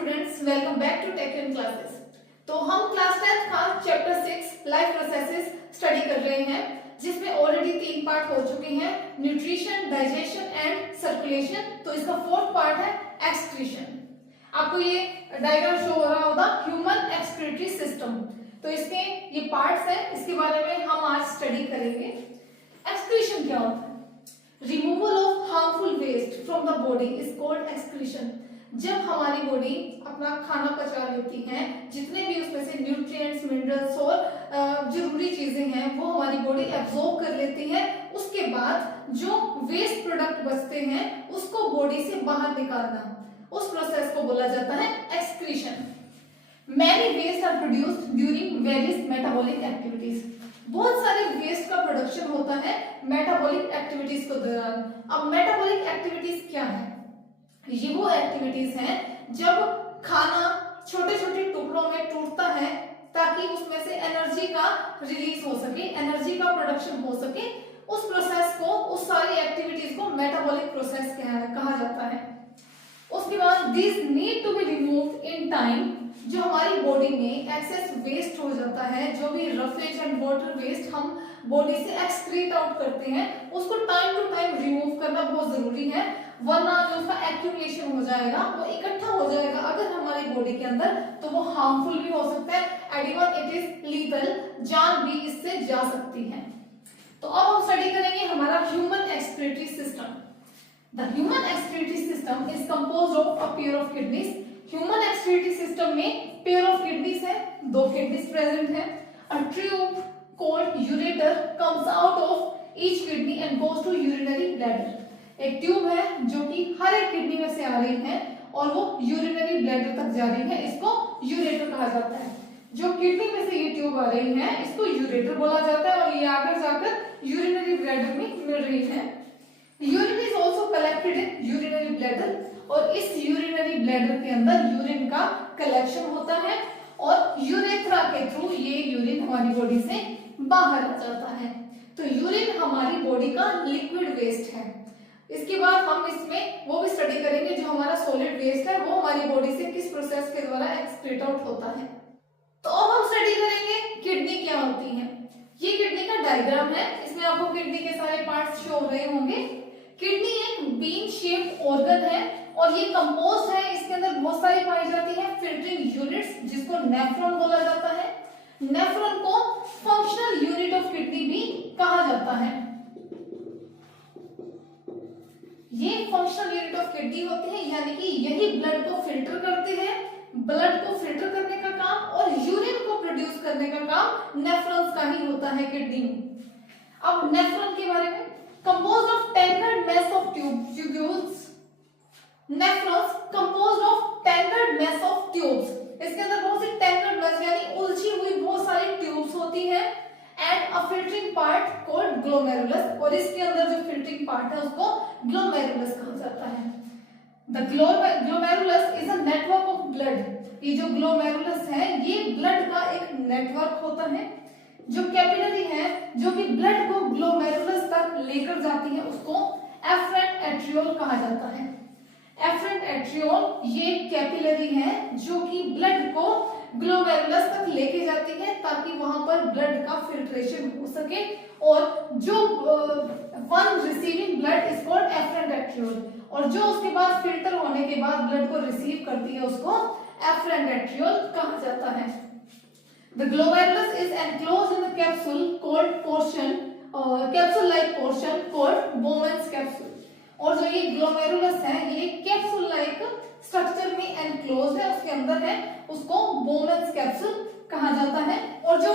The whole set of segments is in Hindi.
Students, welcome back to tech in classes. तो हम क्लास 10th का चैप्टर 6 लाइफ प्रोसेसेस स्टडी कर रहे हैं, जिसमें ऑलरेडी 3 पार्ट हो चुके हैं, न्यूट्रिशन, डाइजेशन एंड सर्कुलेशन। तो इसका 4th पार्ट है एक्सक्रीशन। आपको ये डायग्राम शो हो रहा होगा, ह्यूमन एक्सक्रीटरी सिस्टम। तो इसके ये पार्ट्स हैं, इसके बारे में हम आज स्टडी करेंगे। एक्सक्रीशन क्या होता है? Removal of harmful waste from the body is called excretion. जब हमारी बॉडी अपना खाना पचा लेती है, जितने भी उसमें से न्यूट्रिएंट्स, मिनरल्स और जरूरी चीजें हैं वो हमारी बॉडी एब्जॉर्ब कर लेती है, उसके बाद जो वेस्ट प्रोडक्ट बचते हैं उसको बॉडी से बाहर निकालना, उस प्रोसेस को बोला जाता है excretion. Many waste are produced during various metabolic activities. बहुत सारे वेस्ट का प्रोडक्शन होता है मेटाबॉलिक एक्टिविटीज के दौरान। अब मेटाबॉलिक एक्टिविटीज क्या है? ये वो एक्टिविटीज हैं जब खाना छोटे छोटे टुकड़ों में टूटता है ताकि उसमें से एनर्जी का रिलीज हो सके, एनर्जी का प्रोडक्शन हो सके। उस प्रोसेस को, उस सारी एक्टिविटीज को मेटाबॉलिक प्रोसेस कहा जाता है। उसके बाद this need to be removed in time. जो हमारी बॉडी में एक्सेस वेस्ट हो जाता है, जो भी रफेज एंड वाटर वेस्ट हम बॉडी से एक्सक्रीट आउट करते हैं, उसको टाइम टू टाइम रिमूव करना बहुत जरूरी है, वरना जो उसका एक्यूमुलेशन हो जाएगा, वो इकट्ठा हो जाएगा अगर हमारी बॉडी के अंदर, तो वो हार्मफुल भी हो सकता है and even it is lethal, जान भी इससे जा सकती है। तो अब हम स्टडी करेंगे हमारा human excretory system. The human excretory system is composed of a pair of kidneys. Human excretory system में pair of kidneys है, 2 kidneys present है। A tube called ureter comes out of each kidney and goes to urinary bladder. एक ट्यूब है जो कि हर एक किडनी में से आ रही है और वो यूरिनरी ब्लैडर तक जा रही है, इसको यूरेटर कहा जाता है। जो किडनी में से ये ट्यूब आ रही है इसको यूरेटर बोला जाता है और ये आकर जाकर यूरिनरी ब्लैडर में मिल रही है। Urine is also collected in urinary bladder, और इस यूरिनरी ब्लैडर के अंदर यूरिन का कलेक्शन होता है और यूरेथ्रा के थ्रू ये यूरिन हमारी बॉडी से बाहर आ जाता है। तो यूरिन हमारी बॉडी का लिक्विड वेस्ट है। इसके बाद हम इसमें वो भी स्टडी करेंगे जो हमारा सॉलिड वेस्ट है वो हमारी बॉडी से किस प्रोसेस के द्वारा एक्सक्रीट आउट होता है। तो अब हम स्टडी करेंगे किडनी क्या होती है। ये किडनी का डायग्राम है, इसमें आपको किडनी के सारे पार्ट्स शो हो रहे होंगे। किडनी एक बीन शेप्ड ऑर्गन है और ये कंपोज्ड है, इसके अंदर बहुत सारी पाई जाती है फिल्टरिंग यूनिट्स, जिसको नेफ्रॉन बोला जाता है। नेफ्रॉन को फंक्शनल यूनिट ऑफ किडनी भी कहा जाता है। ये फंक्शनल यूनिट ऑफ किडनी होते हैं, यानी कि यही ब्लड को फिल्टर करते हैं। ब्लड को फिल्टर करने का काम और यूरिन को प्रोड्यूस करने का काम नेफ्रॉन्स का ही होता है किडनी में। अब नेफ्रॉन के बारे में, composed of tangled mass of tubules. Nephrons composed of tangled mass of tubes. इसके अंदर बहुत सी tangled mass यानी उलझी हुई बहुत सारी ट्यूब्स होती हैं and a filtering part called glomerulus, और इसके अंदर जो filtering part है उसको glomerulus कहा जाता है। The glomerulus is a network of blood. ये जो glomerulus है ये ब्लड का एक नेटवर्क होता है। जो कैपिलरी है जो कि ब्लड को ग्लोमेरुलस तक लेकर जाती है उसको एफरेंट एट्रियोल कहा जाता है। एफरेंट एट्रियोल ये कैपिलरी है जो कि ब्लड को ग्लोमेरुलस तक लेके जाती है ताकि वहां पर ब्लड का फिल्ट्रेशन हो सके, और जो one receiving blood is called afferent arteriole, और जो उसके बाद फिल्टर होने के बाद ब्लड को रिसीव करती है उसको एफरेंट एट्रियोल कहा जाता है। The glomerulus is enclosed in the capsule-like portion called Bowman's capsule. और जो ये glomerulus है ये capsule-like structure में enclosed है, उसके अंदर है, उसको Bowman's capsule कहा जाता है। और जो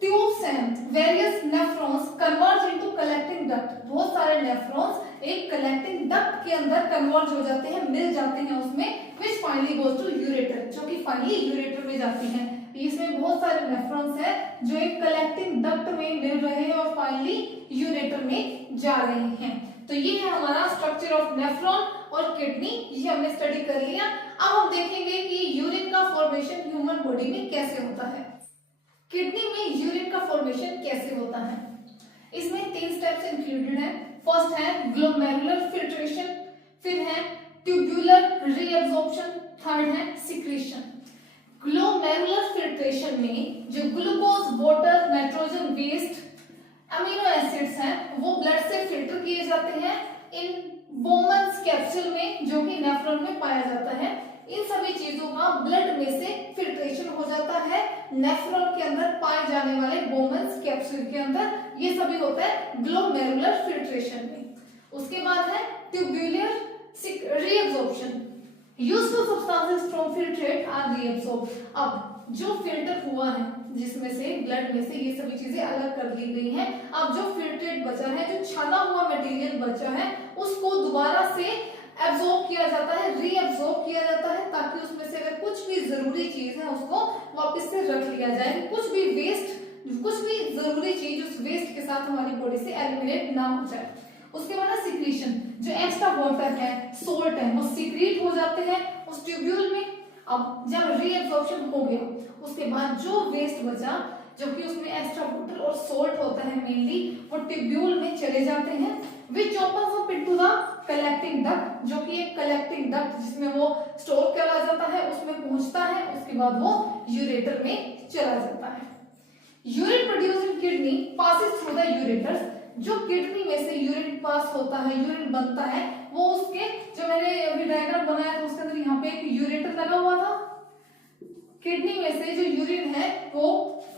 ट्यूब्स हैं, various nephrons converge into collecting duct. बहुत सारे nephrons एक collecting duct के अंदर converge हो जाते हैं, मिल जाते हैं उसमें, which finally goes to ureter, जो कि finally ureter में जाती हैं। इसमें बहुत सारे नेफ्रॉन्स हैं जो एक कलेक्टिंग डक्ट में मिल रहे हैं और फाइनली यूरेटर में जा रहे हैं। तो ये है हमारा स्ट्रक्चर ऑफ नेफ्रॉन और किडनी, ये हमने स्टडी कर लिया। अब हम देखेंगे कि यूरिन का फॉर्मेशन ह्यूमन बॉडी में कैसे होता है। किडनी में यूरिन का फॉर्मेशन कैसे होता है, इसमें 3 स्टेप्स इंक्लूडेड है। फर्स्ट है ग्लोमेरुलर फिल्ट्रेशन, फिर है ट्यूब्यूलर रीअब्जॉर्प्शन, थर्ड है सिक्रीशन। ग्लोमेरुलर फिल्ट्रेशन में जो glucose, water, nitrogen, waste, amino acids हैं वो ब्लड से फिल्टर किए जाते हैं इन बोमन्स कैप्सूल में जो कि नेफ्रॉन में पाया जाता है। इन सभी चीजों का ब्लड में से फिल्ट्रेशन हो जाता है नेफ्रॉन के अंदर पाए जाने वाले बोमन्स कैप्सूल के अंदर। ये सभी होता है ग्लोमेरुलर फिल्ट्रेशन में। उसके बाद है tubular reabsorption. Useful substances from filtrate are reabsorb. अब जो फिल्टर हुआ है जिसमें से ब्लड में से ये सभी चीजें अलग कर ली गई हैं, अब जो फिल्ट्रेट बचा है, जो छना हुआ मटेरियल बचा है, उसको दोबारा से एब्जॉर्ब किया जाता है, रीअब्जॉर्ब किया जाता है, ताकि उसमें से अगर कुछ भी जरूरी चीज है उसको वापस से रख लिया जाए, कुछ भी जरूरी चीज उस वेस्ट के साथ हमारी बॉडी से एलिमिनेट ना हो जाए। उसके बाद है सिक्रीशन। जो एक्स्ट्रा वाटर है, सोल्ट है, वो सीक्रेट हो जाते हैं उस ट्यूब्यूल में। अब जब रीअब्जॉर्प्शन हो गया उसके बाद जो वेस्ट बचा, जो कि उसमें एक्स्ट्रा वाटर और सोल्ट होता है मेनली, वो ट्यूब्यूल में चले जाते हैं विच opens up into the collecting duct, जो कि एक कलेक्टिंग डक्ट जिसमें वो स्टोर करा जाता है उसमें पहुंचता है। उसके बाद वो यूरेटर में चला जाता है। Urine produced in kidney passes through the ureters. जो किडनी में से यूरिन पास होता है, यूरिन बनता है, वो उसके जो मैंने अभी डायग्राम बनाया था उसके अंदर यहाँ पे एक यूरेटर लगा हुआ था। किडनी में से जो यूरिन है वो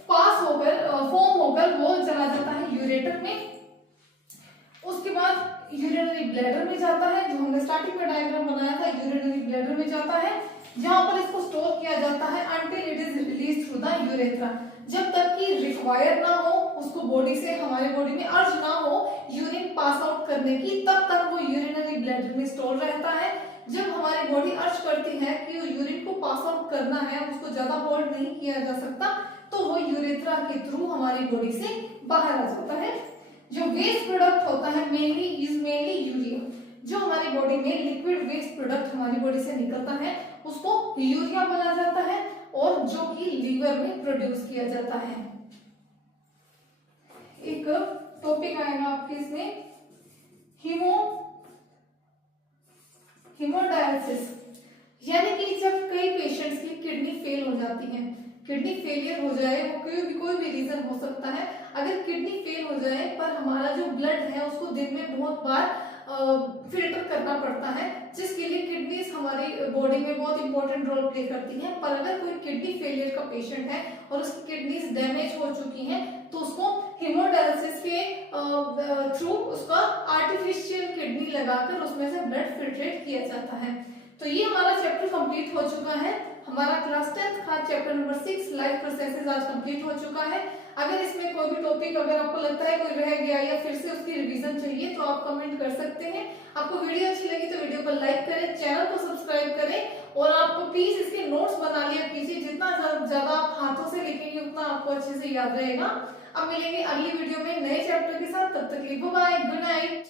पास होकर फॉर्म होकर वो चला जाता है यूरेटर में। उसके बाद यूरिनरी ब्लैडर में जाता है, जो हमने स्टार्टिंग में डायग्राम बनाया था, यूरिनरी ब्लैडर में जाता है, जहां पर इसको स्टोर किया जाता है until it is release through the urethra. जब तक कि रिक्वायर ना हो उसको बॉडी से, हमारे बॉडी में अर्ज ना हो यूरिन पास आउट करने की, तब तक वो यूरिनरी ब्लैडर में स्टोर रहता है। जब हमारी बॉडी अर्ज करती है कि यूरिन को पास आउट करना है, उसको ज्यादा होल्ड नहीं किया जा सकता, तो वो यूरेथ्रा के थ्रू हमारी बॉडी से बाहर आ जाता है। जो वेस्ट प्रोडक्ट होता है मेनली यूरिया। जो हमारी बॉडी में लिक्विड वेस्ट प्रोडक्ट हमारी बॉडी से निकलता है उसको यूरिया बोला जाता है, और जो कि लीवर में प्रोड्यूस किया जाता है। एक टॉपिक आएगा आपके इसमें हीमोडायलिसिस, यानी कि जब कई पेशेंट्स की किडनी फेल हो जाती है, किडनी फेलियर हो जाए, वो कोई भी रीजन हो सकता है। अगर किडनी फेल हो जाए पर हमारा जो ब्लड है उसको दिन में बहुत बार फिल्टर करना पड़ता है, जिसके लिए किडनीज हमारी बॉडी में बहुत इंपॉर्टेंट रोल प्ले करती हैं। पर अगर कोई किडनी फेलियर का पेशेंट है और उसकी किडनीज डैमेज हो चुकी हैं, तो उसको हीमोडायलिसिस के थ्रू उसका आर्टिफिशियल किडनी लगाकर उसमें से ब्लड फिल्ट्रेट किया जाता है। तो ये हमारा चैप्टर कंप्लीट हो चुका है। हमारा क्लास 10th का चैप्टर नंबर 6 लाइफ प्रोसेसेस आज कंप्लीट हो चुका है। अगर इसमें कोई भी टॉपिक अगर आपको लगता है कोई रह गया या फिर से उसकी रिवीजन चाहिए तो आप कमेंट कर सकते हैं। आपको वीडियो अच्छी लगी तो वीडियो को लाइक करें, चैनल को सब्सक्राइब करें, और आपको प्लीज इसके नोट्स बना लिया कीजिए। जितना ज्यादा आप हाथों से लिखेंगे उतना आपको अच्छे से याद रहेगा। अब मिलेंगे अगली वीडियो में नए चैप्टर के साथ, तब तक के लिए बाय बाय, गुड नाइट।